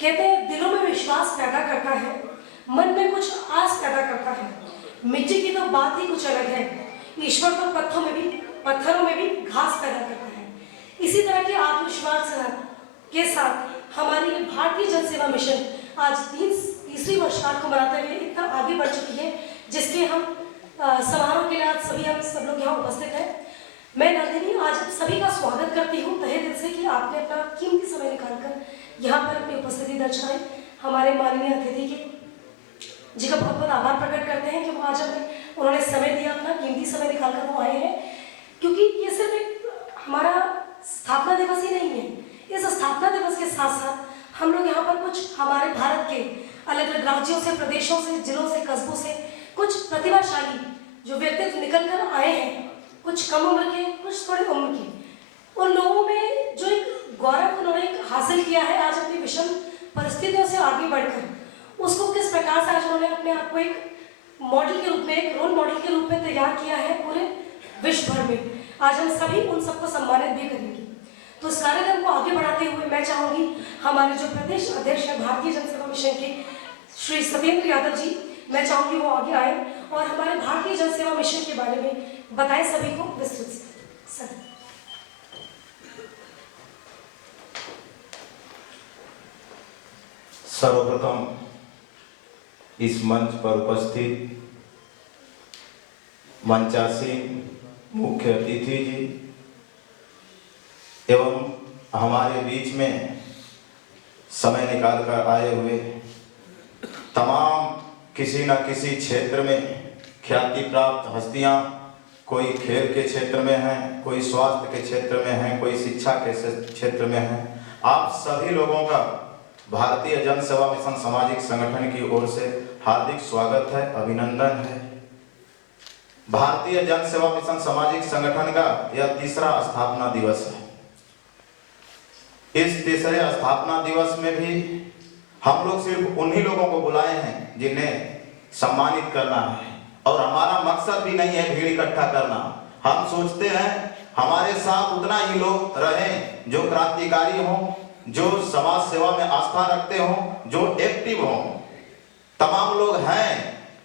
कहते हैं दिलों में विश्वास पैदा करता है, मन में कुछ आस पैदा करता है। मिट्टी की तो बात ही कुछ अलग है, ईश्वर तो पत्थरों में भी घास पैदा करता है। इसी तरह के आत्मविश्वास के साथ हमारी भारतीय जन सेवा मिशन आज तीसरी वर्षगांठ को मनाते हुए इतना आगे बढ़ चुकी है, जिसके हम समारोह के लिए आज सब लोग यहाँ उपस्थित हैं। मैं नंदिनी आज सभी का स्वागत करती हूँ तहे दिल से कि आपने अपना कीमती समय निकालकर यहाँ पर अपनी उपस्थिति दर्शाई। हमारे माननीय अतिथि जी का बहुत बहुत आभार प्रकट करते हैं कि वो आज उन्होंने समय दिया, अपना कीमती समय निकालकर वो आए हैं, क्योंकि ये सिर्फ एक हमारा स्थापना दिवस ही नहीं है। इस स्थापना दिवस के साथ साथ हम लोग यहाँ पर कुछ हमारे भारत के अलग अलग राज्यों से, प्रदेशों से, जिलों से, कस्बों से कुछ प्रतिभाशाली जो व्यक्तित्व निकल कर आए हैं, कुछ कम उम्र के, कुछ थोड़ी उम्र के, उन लोगों में जो एक गौरव उन्होंने हासिल किया है आज अपनी विषम परिस्थितियों से आगे बढ़कर, उसको किस प्रकार से आज उन्होंने अपने आप को एक मॉडल के रूप में, एक रोल मॉडल के रूप में तैयार किया है पूरे विश्व भर में। आज हम सभी उन सबको सम्मानित भी करेंगे। तो इस कार्यक्रम को आगे बढ़ाते हुए मैं चाहूंगी हमारे जो प्रदेश अध्यक्ष हैं भारतीय जन सेवा मिशन के श्री सत्येंद्र यादव जी, मैं चाहूंगी वो आगे आए और हमारे भारतीय जन सेवा मिशन के बारे में बताएं सभी को विस्तृत से। सर्वप्रथम इस मंच पर उपस्थित मंचासीन मुख्य अतिथि जी एवं हमारे बीच में समय निकालकर आए हुए तमाम किसी न किसी क्षेत्र में ख्याति प्राप्त हस्तियां, कोई खेल के क्षेत्र में हैं, कोई स्वास्थ्य के क्षेत्र में हैं, कोई शिक्षा के क्षेत्र में हैं, आप सभी लोगों का भारतीय जन सेवा मिशन सामाजिक संगठन की ओर से हार्दिक स्वागत है, अभिनंदन है। भारतीय जन सेवा मिशन सामाजिक संगठन का यह तीसरा स्थापना दिवस है। इस तीसरे स्थापना दिवस में भी हम लोग सिर्फ उन्हीं लोगों को बुलाए हैं जिन्हें सम्मानित करना है, और हमारा मकसद भी नहीं है भीड़ इकट्ठा करना। हम सोचते हैं हमारे साथ उतना ही लोग रहें जो क्रांतिकारी हों, जो समाज सेवा में आस्था रखते हों, जो एक्टिव हों। तमाम लोग हैं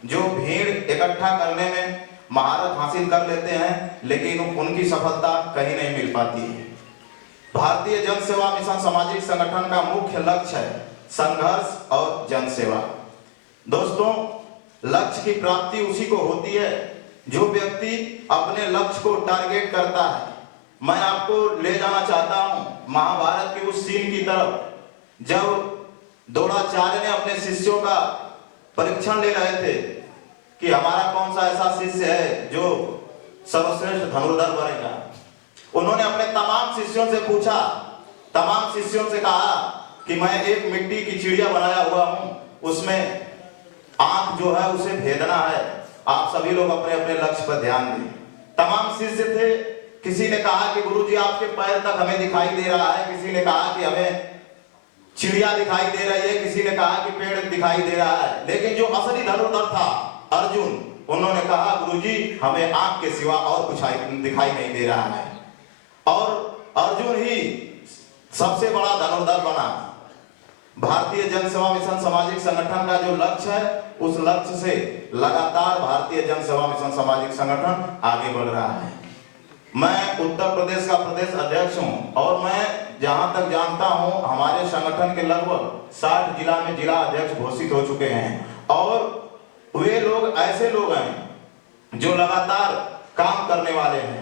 जो भीड़ इकट्ठा करने में महारत हासिल कर लेते हैं, लेकिन उनकी सफलता कहीं नहीं मिल पाती है। भारतीय जन सेवा मिशन सामाजिक संगठन का मुख्य लक्ष्य है संघर्ष और जन सेवा। दोस्तों, लक्ष्य की प्राप्ति उसी को होती है जो व्यक्ति अपने लक्ष्य को टारगेट करता है। मैं आपको ले जाना चाहता हूं महाभारत की उस सीन की तरफ, जब द्रोणाचार्य ने अपने शिष्यों का परीक्षण ले रहे थे कि हमारा कौन सा ऐसा शिष्य है जो सर्वश्रेष्ठ धनुर्धर बनेगा। उन्होंने अपने तमाम शिष्यों से पूछा, तमाम शिष्यों से कहा कि मैं एक मिट्टी की चिड़िया बनाया हुआ हूं, उसमें आंख जो है उसे भेदना है, आप सभी लोग अपने अपने लक्ष्य पर ध्यान दें। तमाम शिष्य थे, किसी ने कहा कि गुरुजी आपके पैर तक हमें दिखाई दे रहा है, किसी ने कहा कि हमें चिड़िया दिखाई दे रही है, किसी ने कहा कि पेड़ दिखाई दे रहा है। लेकिन जो असली धनुर्धर था अर्जुन, उन्होंने कहा गुरुजी हमें आंख के सिवा और कुछ दिखाई नहीं दे रहा है, और अर्जुन ही सबसे बड़ा धनुर्धर बना। भारतीय जन सेवा मिशन सामाजिक संगठन का जो लक्ष्य है, उस लक्ष्य से लगातार भारतीय जन सेवा मिशन सामाजिक संगठन आगे बढ़ रहा है। मैं उत्तर प्रदेश का प्रदेश अध्यक्ष हूं, और मैं जहां तक जानता हूं हमारे संगठन के लगभग 60 जिला में जिला अध्यक्ष घोषित हो चुके हैं, और वे लोग ऐसे लोग हैं जो लगातार काम करने वाले हैं।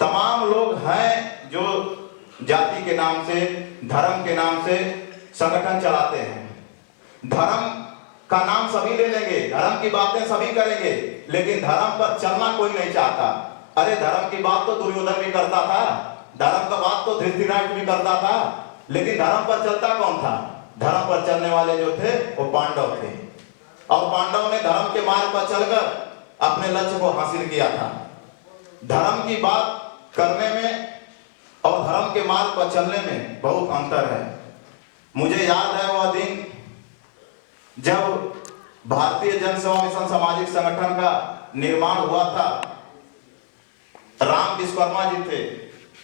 तमाम लोग हैं जो जाति के नाम से, धर्म के नाम से संगठन चलाते हैं। धर्म का नाम सभी ले लेंगे, धर्म की बातें सभी करेंगे, लेकिन धर्म पर चलना कोई नहीं चाहता। अरे धर्म की बात तो दुर्योधन भी करता था, धर्म का बात तो धृतराष्ट्र भी करता था, लेकिन धर्म पर चलता कौन था? धर्म पर चलने वाले जो थे वो पांडव थे, और पांडव ने धर्म के मार्ग पर चलकर अपने लक्ष्य को हासिल किया था। धर्म की बात करने में और धर्म के मार्ग पर चलने में बहुत अंतर है। मुझे याद है वह दिन जब भारतीय जन सेवा मिशन सामाजिक संगठन का निर्माण हुआ था। राम विश्वकर्मा जी थे,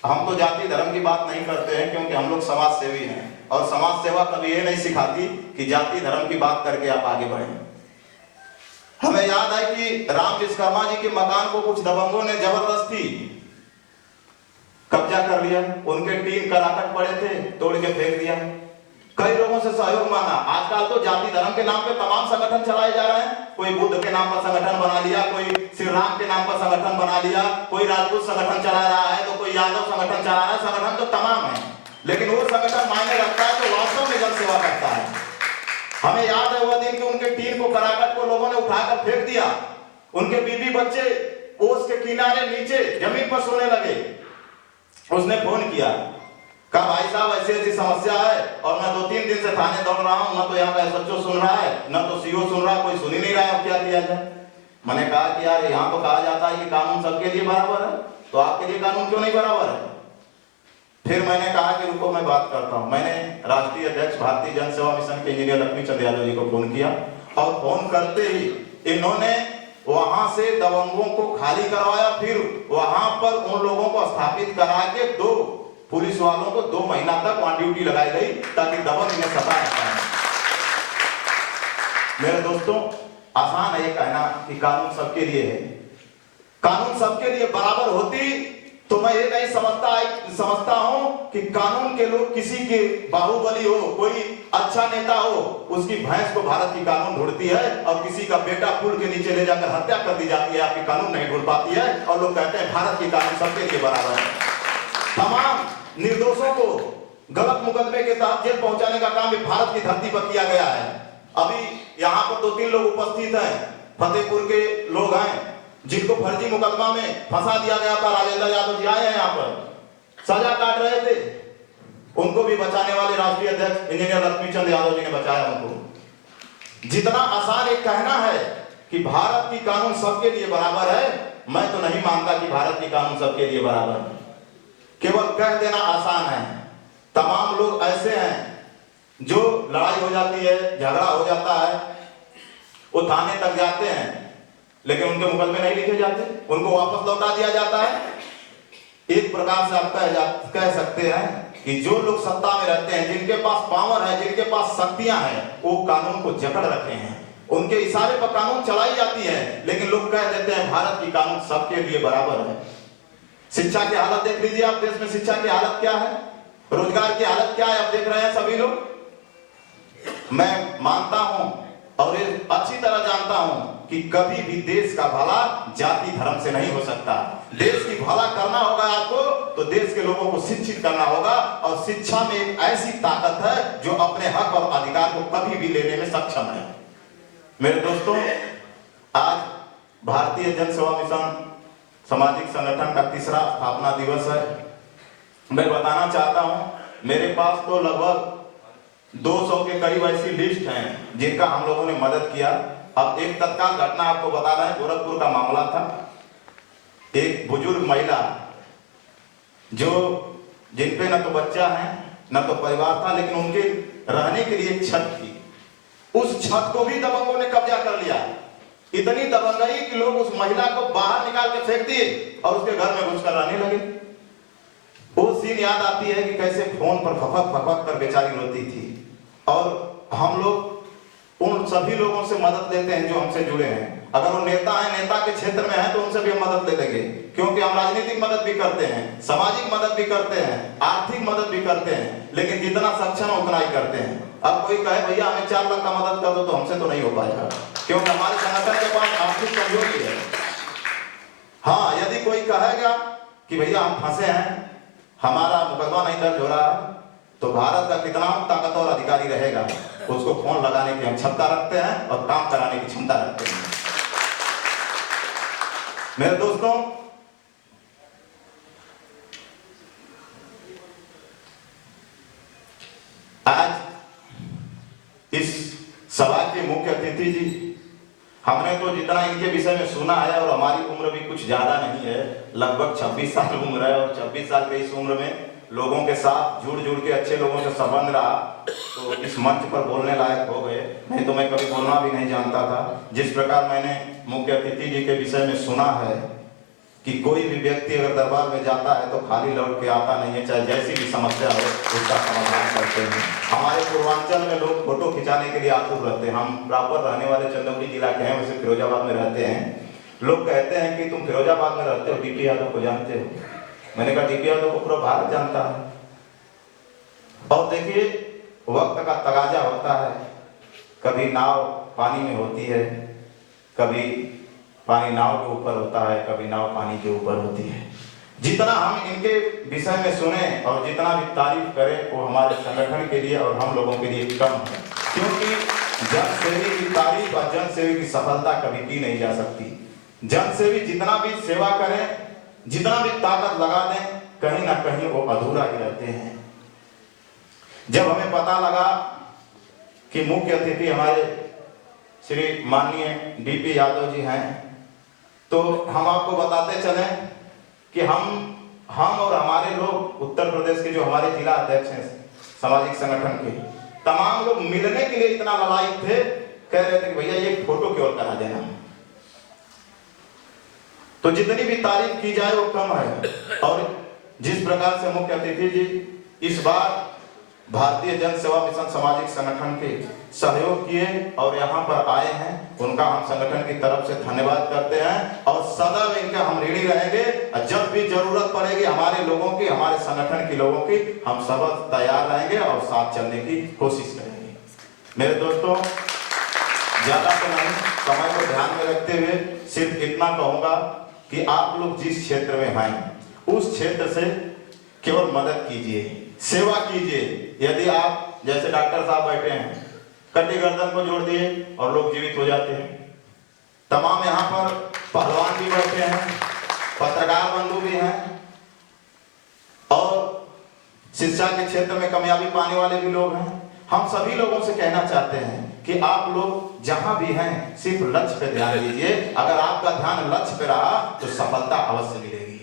हम तो जाति धर्म की बात नहीं करते हैं, क्योंकि हम लोग समाज सेवी हैं और समाज सेवा कभी ये नहीं सिखाती कि जाति धर्म की बात करके आप आगे बढ़ें। हमें याद है कि राम विश्वकर्मा जी के मकान को कुछ दबंगों ने जबरदस्ती कब्जा कर लिया। उनके टीन कराकट पड़े थे, तोड़ के फेंक दिया। कई लोगों से सहयोग मांगा। आजकल तो जाति धर्म के नाम पे तमाम संगठन चलाए जा रहे हैं। कोई बुद्ध के नाम पर संगठन बना लिया, कोई श्री राम के नाम पर संगठन बना लिया, कोई राजपूत संगठन चला रहा है, तो कोई यादव संगठन चला रहा है। संगठन तो तमाम है, लेकिन वो संगठन मायने रखता है जो वास्तव में जन सेवा करता है। हमें याद है वह दिन कि उनके टीन को कराकट को लोगों ने उठाकर फेंक दिया। उनके बीबी बच्चे ओस के किनारे नीचे जमीन पर सोने लगे। उसने फोन किया, कहा भाई साहब ऐसी ऐसी समस्या है और मैं 2-3 दिन से थाने दौड़ रहा हूं, न तो यहाँ का एसएचओ सुन रहा है, न तो सीओ सुन रहा है, कोई सुन ही नहीं रहा है, अब क्या किया जाए। मैंने कहा कि यार यहाँ तो कहा जाता है कि कानून सबके लिए बराबर है, तो आपके लिए कानून क्यों नहीं बराबर है। फिर मैंने कहा कि रुको मैं बात करता हूँ। मैंने राष्ट्रीय अध्यक्ष भारतीय जन सेवा मिशन के इंजीनियर लक्ष्मीचंद यादव जी को फोन किया और फोन करते ही इन्होंने वहां से दबंगों को खाली करवाया। फिर वहां पर उन लोगों को स्थापित करा के 2 पुलिस वालों को 2 महीना तक वहां ड्यूटी लगाई गई ताकि दबंग इन्हें सता न पाए। मेरे दोस्तों, आसान है ये कहना कि कानून सबके लिए है। कानून सबके लिए बराबर होती तो मैं ये नहीं समझता हूं कि कानून के लोग किसी के बाहुबली हो, कोई अच्छा नेता हो, उसकी भैंस को भारत की कानून ढूंढती है और किसी का बेटा पुल के नीचे ले जाकर हत्या कर दी जाती है, आपकी कानून नहीं ढूंढ पाती है और लोग कहते हैं भारत की कानून सबके लिए बराबर है। तमाम निर्दोषों को गलत मुकदमे के तहत जेल पहुंचाने का काम भारत की धरती पर किया गया है। अभी यहाँ पर 2-3 लोग उपस्थित हैं, फतेहपुर के लोग हैं जिनको फर्जी मुकदमा में फंसा दिया गया था। राजेंद्र यादव जी आए हैं यहाँ पर, सजा काट रहे थे, उनको भी बचाने वाले राष्ट्रीय अध्यक्ष इंजीनियर लक्ष्मीचंद यादव जी ने बचाया उनको। जितना आसान एक कहना है कि भारत की कानून सबके लिए बराबर है, मैं तो नहीं मानता कि भारत की कानून सबके लिए बराबर है। केवल कह देना आसान है। तमाम लोग ऐसे हैं जो लड़ाई हो जाती है, झगड़ा हो जाता है, वो थाने तक जाते हैं लेकिन उनके मुकदमे नहीं लिखे जाते, उनको वापस लौटा दिया जाता है। एक प्रकार से आप कह सकते हैं कि जो लोग सत्ता में रहते हैं, जिनके पास पावर है, जिनके पास शक्तियां हैं, वो कानून को जकड़ रखे हैं। उनके इशारे पर कानून चलाई जाती है, लेकिन लोग कह देते हैं भारत की कानून सबके लिए बराबर है। शिक्षा की हालत देख लीजिए आप, देश में शिक्षा की हालत क्या है, रोजगार की हालत क्या है, आप देख रहे हैं सभी लोग। मैं मानता हूं और ये अच्छी तरह जानता हूं कि कभी भी देश का भला जाति धर्म से नहीं हो सकता। देश की भला करना होगा आपको तो देश के लोगों को शिक्षित करना होगा, और शिक्षा में एक ऐसी ताकत है जो अपने हक और अधिकार को कभी भी लेने में सक्षम है। मेरे दोस्तों, आज भारतीय जन सेवा मिशन सामाजिक संगठन का 3रा स्थापना दिवस है। मैं बताना चाहता हूं, मेरे पास तो लगभग 200 के करीब ऐसी लिस्ट हैं जिनका हम लोगों ने मदद किया। अब एक तत्काल घटना आपको बता रहे हैं, गोरखपुर का मामला था। एक बुजुर्ग महिला जो जिन पे न तो बच्चा है न तो परिवार था, लेकिन उनके रहने के लिए एक छत थी, उस छत को भी दबंगों ने कब्जा कर लिया। इतनी दबंगई कि लोग उस महिला को बाहर निकाल के फेंक दिए और उसके घर में घुसकर रहने लगे। वो सीन याद आती है कि कैसे फोन पर फपक कर बेचारी रोती थी। और हम लोग उन सभी लोगों से मदद लेते हैं जो हमसे जुड़े हैं। अगर वो नेता है, नेता के क्षेत्र में है, तो उनसे भी हम मदद ले लेंगे, क्योंकि हम राजनीतिक मदद भी करते हैं, सामाजिक मदद भी करते हैं, आर्थिक मदद भी करते हैं, लेकिन जितना सक्षम है उतना ही करते हैं। अब कोई कहे भैया हमें 4 लाख का मदद कर दो, तो हमसे तो नहीं हो पाएगा, क्योंकि हमारे संगठन के पास आर्थिक कमजोरी है। हाँ, यदि कोई कहेगा कि भैया हम फंसे हैं, हमारा मुकदमा नहीं दर्ज हो रहा, तो भारत का कितना ताकतवर अधिकारी रहेगा, उसको फोन लगाने की हम क्षमता रखते हैं और काम कराने की क्षमता रखते हैं। मेरे दोस्तों, आज इस सभा के मुख्य अतिथि जी, हमने तो जितना इनके विषय में सुना है, और हमारी उम्र भी कुछ ज्यादा नहीं है, लगभग 26 साल उम्र है, और 26 साल के इस उम्र में लोगों के साथ जुड़ के अच्छे लोगों से संबंध रहा, तो इस मंच पर बोलने लायक हो गए। नहीं तो मैं कभी बोलना भी नहीं जानता था। जिस प्रकार मैंने मुख्य अतिथि जी के विषय में सुना है, कि कोई भी व्यक्ति अगर दरबार में जाता है तो खाली लौट के आता नहीं है, चाहे जैसी भी समस्या हो उसका समाधान करते हैं। हमारे पूर्वांचल में लोग फोटो खिंचाने के लिए आतुर रहते हैं। हम प्रॉपर रहने वाले चंदौली जिला के हैं, वैसे फिरोजाबाद में रहते हैं। लोग कहते हैं कि तुम फिरोजाबाद में रहते हो, डीपी यादव को जानते हो? मैंने कहा डीपी यादव को पूरा भारत जानता है। और देखिए वक्त का तगाजा होता है, कभी नाव पानी में होती है, कभी पानी नाव के ऊपर होता है, कभी नाव पानी के ऊपर होती है। जितना हम इनके विषय में सुने और जितना भी तारीफ करें वो हमारे संगठन के लिए और हम लोगों के लिए कम है, क्योंकि जनसेवी की तारीफ और जनसेवी की सफलता कभी की नहीं जा सकती। जनसेवी जितना भी सेवा करें, जितना भी ताकत लगा दें, कहीं ना कहीं वो अधूरा ही रहते हैं। जब हमें पता लगा कि मुख्य अतिथि हमारे श्री माननीय डीपी यादव जी हैं, तो हम आपको बताते चले कि हम और हमारे लोग उत्तर प्रदेश के जो हमारे जिला अध्यक्ष हैं सामाजिक संगठन के, तमाम लोग मिलने के लिए इतना ललायित थे, कह रहे थे कि भैया ये फोटो की ओर करा देना। तो जितनी भी तारीफ की जाए वो कम है। और जिस प्रकार से मुख्य अतिथि जी इस बार भारतीय जन सेवा मिशन सामाजिक संगठन के सहयोग किए और यहाँ पर आए हैं, उनका हम संगठन की तरफ से धन्यवाद करते हैं और सदैव इनका हम ऋणी रहेंगे। जब भी जरूरत पड़ेगी हमारे लोगों की, हमारे संगठन के लोगों की, हम सब तैयार रहेंगे और साथ चलने की कोशिश करेंगे। मेरे दोस्तों, ज्यादा तो नहीं, समय को ध्यान में रखते हुए सिर्फ इतना कहूंगा कि आप लोग जिस क्षेत्र में हैं उस क्षेत्र से केवल मदद कीजिए, सेवा कीजिए। यदि आप जैसे डॉक्टर साहब बैठे हैं, कटी गर्दन को जोड़ दिए और लोग जीवित हो जाते हैं। तमाम यहाँ पर पहलवान भी बैठे हैं, पत्रकार बंधु भी हैं और शिक्षा के क्षेत्र में कामयाबी पाने वाले भी लोग हैं। हम सभी लोगों से कहना चाहते हैं कि आप लोग जहां भी हैं सिर्फ लक्ष्य पे ध्यान दीजिए। अगर आपका ध्यान लक्ष्य पे रहा तो सफलता अवश्य मिलेगी।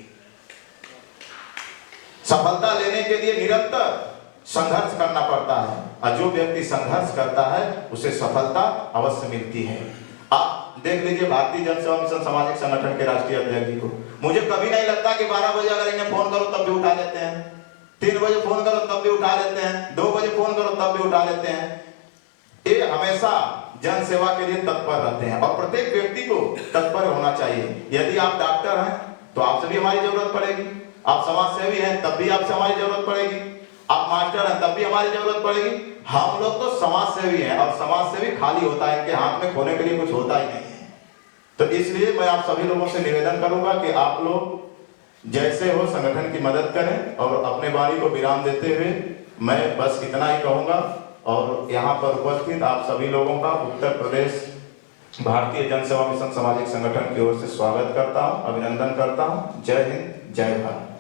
सफलता लेने के लिए निरंतर संघर्ष करना पड़ता है और जो व्यक्ति संघर्ष करता है उसे सफलता अवश्य मिलती है। आप देख लीजिए भारतीय जन सेवा मिशन सामाजिक संगठन के राष्ट्रीय अध्यक्ष जी को, मुझे कभी नहीं लगता कि 12 बजे अगर इन्हें फोन करो तब भी उठा लेते हैं, 3 बजे फोन करो तब भी उठा लेते हैं, 2 बजे फोन करो तब भी उठा लेते हैं। ये हमेशा जन सेवा के लिए तत्पर रहते हैं और प्रत्येक व्यक्ति को तत्पर होना चाहिए। यदि आप डॉक्टर हैं तो आपसे भी हमारी जरूरत पड़ेगी, आप समाज सेवी हैं तब भी आपसे हमारी जरूरत पड़ेगी, आप मास्टर हैं तब भी हमारी जरूरत पड़ेगी। हम लोग तो समाज सेवी हैं और समाज सेवी खाली होता है, इनके हाथ में खोने के लिए कुछ होता ही नहीं है। तो इसलिए मैं आप सभी लोगों से निवेदन करूंगा कि आप लोग जैसे हो संगठन की मदद करें और अपने वाणी को विराम देते हुए मैं बस इतना ही कहूंगा और यहाँ पर उपस्थित आप सभी लोगों का उत्तर प्रदेश भारतीय जन सेवा मिशन सामाजिक संगठन की ओर से स्वागत करता हूँ, अभिनंदन करता हूँ। जय हिंद, जय भारत।